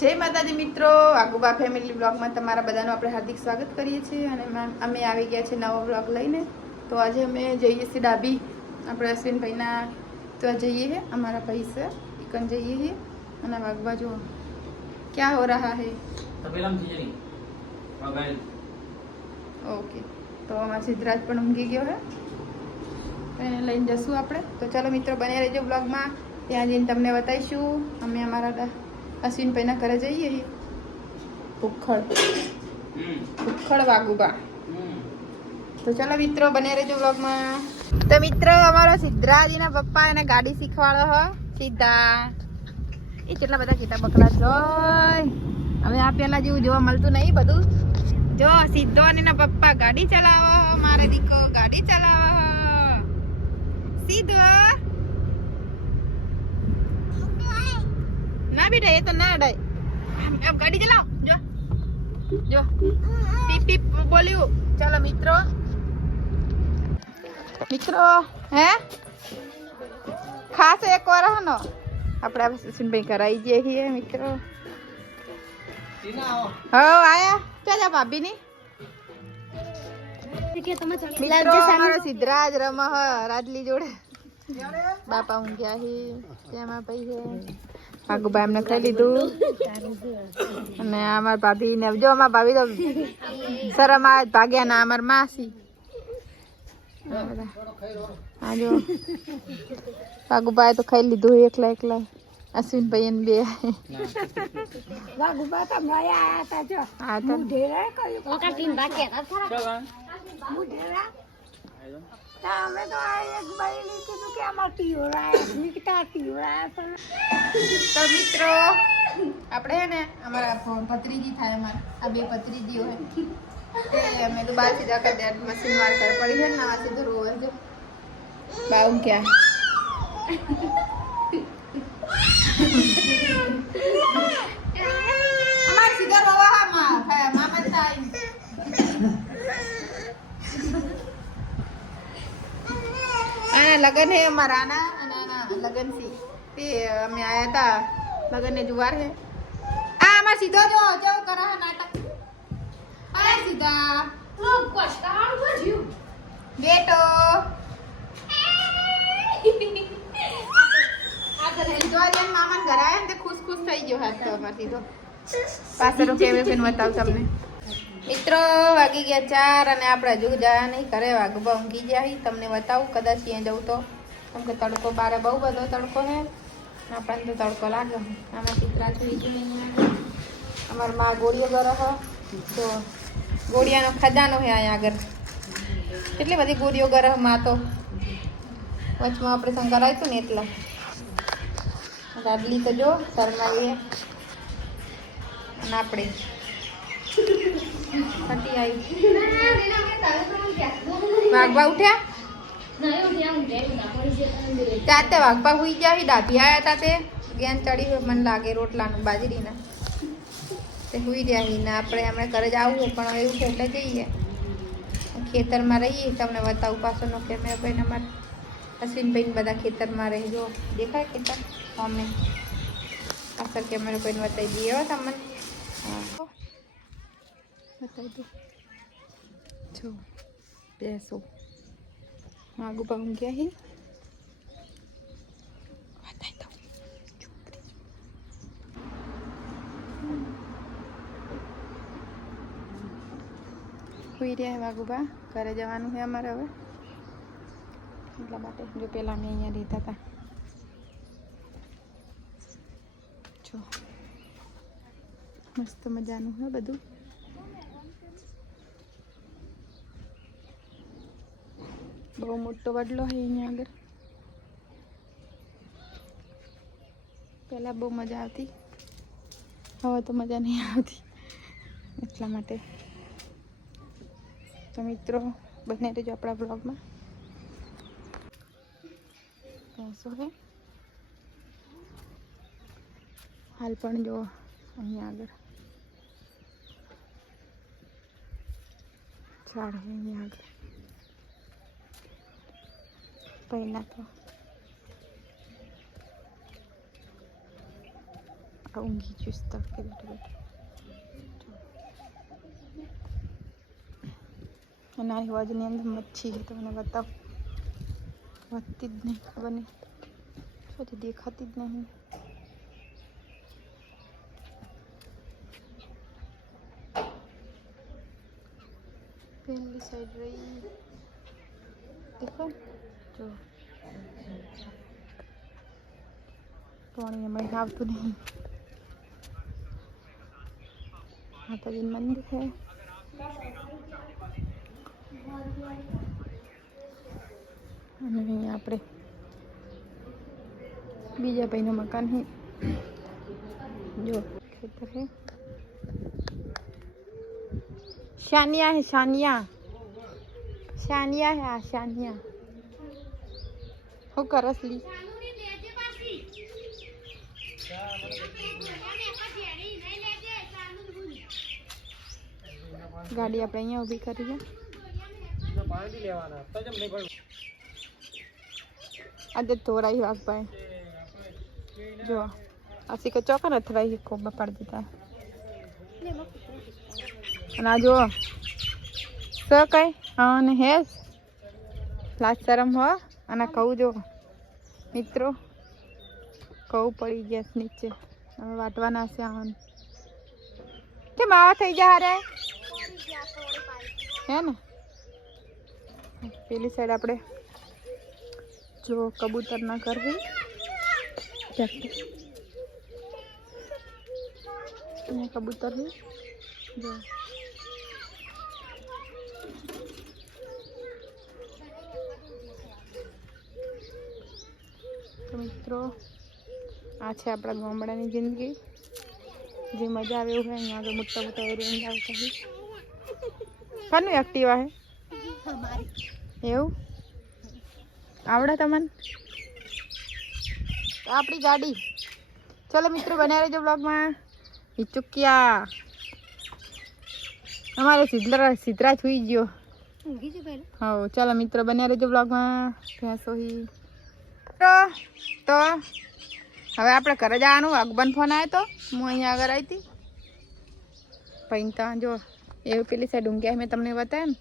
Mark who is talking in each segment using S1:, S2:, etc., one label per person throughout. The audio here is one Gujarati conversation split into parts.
S1: જય માતાજી મિત્રો. આગુબા ફેમિલી બ્લોગમાં તમારા બધાનું આપણે હાર્દિક સ્વાગત કરીએ છીએ અને અમે આવી ગયા છીએ નવો બ્લોગ લઈને. તો આજે અમે જઈએ છીએ ડાબી. આપણે અશ્વિનભાઈના ત્યાં જઈએ છીએ અમારા ભાઈ સર ઇકન જઈએ છીએ અને વાગવા જો ક્યાં હો રહા હે? ઓકે. તો અમારા સિદ્ધરાજ પણ ઊંઘી ગયો હે. એને લઈને જશું આપણે. તો ચાલો મિત્રો બને રહેજો બ્લોગમાં. ત્યાં જઈને તમને બતાવીશું. અમે અમારા દા- અશ્વિનભાઈના ઘરે જઈએ ભૂખડ ભૂખડ વાગુબા તો ચાલો મિત્રો બને રહેજો બ્લોગમાં તો મિત્રો અમારો સિદ્ધરાજીના પપ્પા એને ગાડી શીખવાડો હો સીધા એ કેટલા બધા કેટલા બકલા જોય હવે આ પેલા જેવું જોવા મળતું નહીં બધું જો સીધો અને એના પપ્પા ગાડી ચલાવો મારે દીકો ગાડી ચલાવો. સીધો ના બેટા, એ તો ના અડાય. આમ ગાડી ચલાવ. જો. જો. પીપ પીપ બોલ્યું ચાલો, મિત્રો. મિત્રો, હે? ખાસ એક વાર હનો આપણે સુનભાઈ કરાવી જઈએ છીએ, મિત્રો. હો, આયા. ચાલો ભાભી ની સિદ્ધરાજ રમ હ રાજલી જોડે. બાપા ઊંઘ્યા હી. તેમાં ભાઈ હે? આગુબા એમને ખાઈ લીધું અને અમાર ભાભી ને જો અમાર ભાભી તો શરમ આવે ભાગ્યા ના અમાર માસી. જો વાઘુભાઈ તો ખાઈ લીધું એકલા એકલા. અશ્વિનભાઈ ને બે. હા તો તો મિત્રો આપણે હે ને અમારા ભત્રીજી થાય અમારા. આ બે ભત્રીજીઓ હે. તે અમે તો બાર સીધા કરી દે મશીન વાર કર પડી છે ને આ સીધું રોવે છે બાઉ ક્યાં અમાર સીધા રોવા હા માં થાય મામા થાય આ લગન હે અમારા આના અને આના લગન સી તે અમે આયા હતા લગન ને જુવાર હે. આ અમાર સીધો જો જો કરા હે નાટક. અરે સીધા. બેટો. સીધો આજે મામા ઘરે આયા ને ખુશ ખુશ થઈ ગયો હાથ તો અમાર સીધો. પાછળ કેવે પેન બતાવ તમને. મિત્રો, વાગી ગયા ચાર અને આપણે હજુ જયા નહીં. કરે વાગવા ઊંઘી ગયા તમને બતાવું, કદાચ અહીંયા જવું તો. કેમ કે તડકો બારે બહુ બધો તડકો હે આપણને તો તડકો લાગે. આમાં ચિત્રા બીજું નહીં અમારા માં ગોળીઓ ગરો તો ગોળિયાનો ખજાનો હે અહીંયા આગળ. કેટલી બધી ગોળીઓ ગરહમાં તો. વચમાં આપણે શંકર આવ્યું ને એટલા. રાડલી તો જો શરમાવીએ અને આપણે. ફટી આવી. વાઘબા ઉઠ્યા? જાતે વાઘબા હુઈ ગયા હી ડાભી આયા તા તે. ગેન ચડી હોય, મને લાગે રોટલાનું બાજરીના. તે હુઈ રહ્યા ને આપણે હમણાં ઘરે જ આવવું પણ એવું છે એટલે જઈએ. ખેતરમાં રહીએ, તમને બતાવું પાછળનો કેમેરા ભાઈને અમારે. અશ્વિનભાઈ ને બધા ખેતરમાં રહી, જો, દેખાય ખેતર? અમે. પાછળ કેમેરો ભાઈને બતાવી દઈએ તમને. હા. બતાવી દો. જો, બેસો. આગુ પાઉં ગયા હી. સુઈ રહ્યા વાગુબા ઘરે જવાનું છે અમારે હવે. એટલા માટે. જો પેલા અમે અહીંયા રહેતા હતા. જો. મસ્ત મજાનું છે બધું. બહુ મોટો વડલો છે અહીંયા આગળ પહેલાં બહુ મજા આવતી હવે તો મજા નહીં આવતી એટલા માટે તો મિત્રો બને રહેજો આપણા બ્લોગમાં ભેંસો છે હાલ પણ જો અહીંયા આગળ ચાર અહીંયા આગળ પહેલાં તો ઊંઘી જઈશ તડકે બેઠી અને આ અંદર મચ્છી છે તમને બતાવ વધતી જ નહીં ખબર નહીં દેખાતી જ નહીં પહેલી સાઈડ રહી દેખો જો. પાણી એમાં આવતું નહીં. માતાજી મંદિર છે. અને અહીંયા આપણે બીજા ભાઈનું મકાન છે. જો, ખેતર છે. શાનિયા હે શાનિયા. શાનિયા હે આ શાનિયા હું કરસ લી ગાડી આપણે અહીંયા ઊભી કરી છે
S2: પાણી લેવાના તો જેમ નહીં પડે
S1: આજે તોરાઈ વાઘભાઈ જો અસી કે ચોકન અથડાઈ ખૂબ પાડી દીધા અને આ જો સ કઈ હા અને હેસ લાજ શરમ હો અને કહું જો મિત્રો કહું પડી ગયા નીચે. હવે વાટવાના છે આવાનું કેમ આવા થઈ ગયા હારે? હે ને? પેલી સાઈડ આપણે જો કબૂતર ના કરવી કબૂતર જો તો મિત્રો આ છે આપણા ગામડાની જિંદગી. જે મજા આવે એવું હોય અહીંયા આગળ મોટા મોટા એરિયા આવતા હોય કોનું એક્ટિવા હે? એવું? આવડે તમને? તો આપણી ગાડી. ચલો મિત્રો બનાવી રહેજો બ્લોગમાં હિચુકિયા અમારે સિદ્ધરા સિદ્ધરાજ હોઈ ગયો. હવ ચાલો મિત્રો બન્યા રહેજો બ્લોગમાં ભેંસો હી તો તો. હવે આપણે ઘરે જવાનું અકબન ફોન આવ્યો તો. હું અહીંયા આગળ આવી હતી પછી ત્યાં જો, એવું પેલી સાઈડ ઊંઘ્યા મેં તમને બતાવ્યા ને.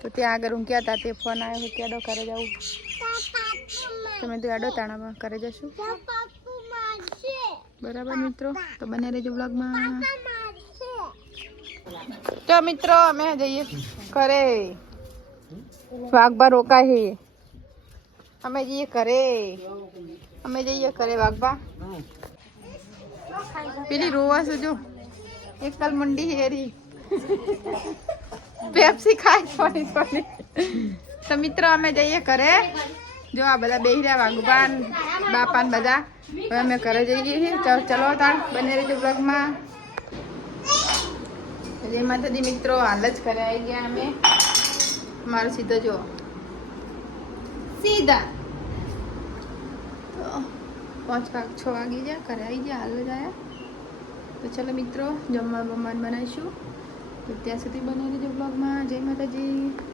S1: તો ત્યાં આગળ ઊંઘ્યા હતા, તે ફોન આવ્યો કે કેડો ઘરે જવું. તમે તો આડો તાણામાં ઘરે જશું. બરાબર, મિત્રો? તો બને રહેજો બ્લોગમાં તો મિત્રો, અમે જઈએ ઘરે. વાઘબા રોકાય છે. અમે જઈએ ઘરે. અમે જઈએ ઘરે, વાઘબા. પેલી રોવા છું જો. એક કલ મંડી હેરી. પેપ્સી ખાય થોડી થોડી. તો મિત્રો, અમે જઈએ ઘરે. જો આ બધા બેહી રહ્યા વાઘબાન, બાપાન બધા. હવે અમે ઘરે જઈએ છીએ. ચલો તાણ, બને રહેજો બ્લોગમાં જય માતાજી મિત્રો હાલ જ ઘરે આવી ગયા અમે. મારો સીધો જો સીધા. તો પાંચ વાગ છ વાગી ગયા, ઘરે આવી ગયા, હાલ જ આવ્યા તો ચલો મિત્રો, જમવા બમવાનું બનાવીશું. તો ત્યાં સુધી બનાવી દેજો બ્લોગમાં જય માતાજી.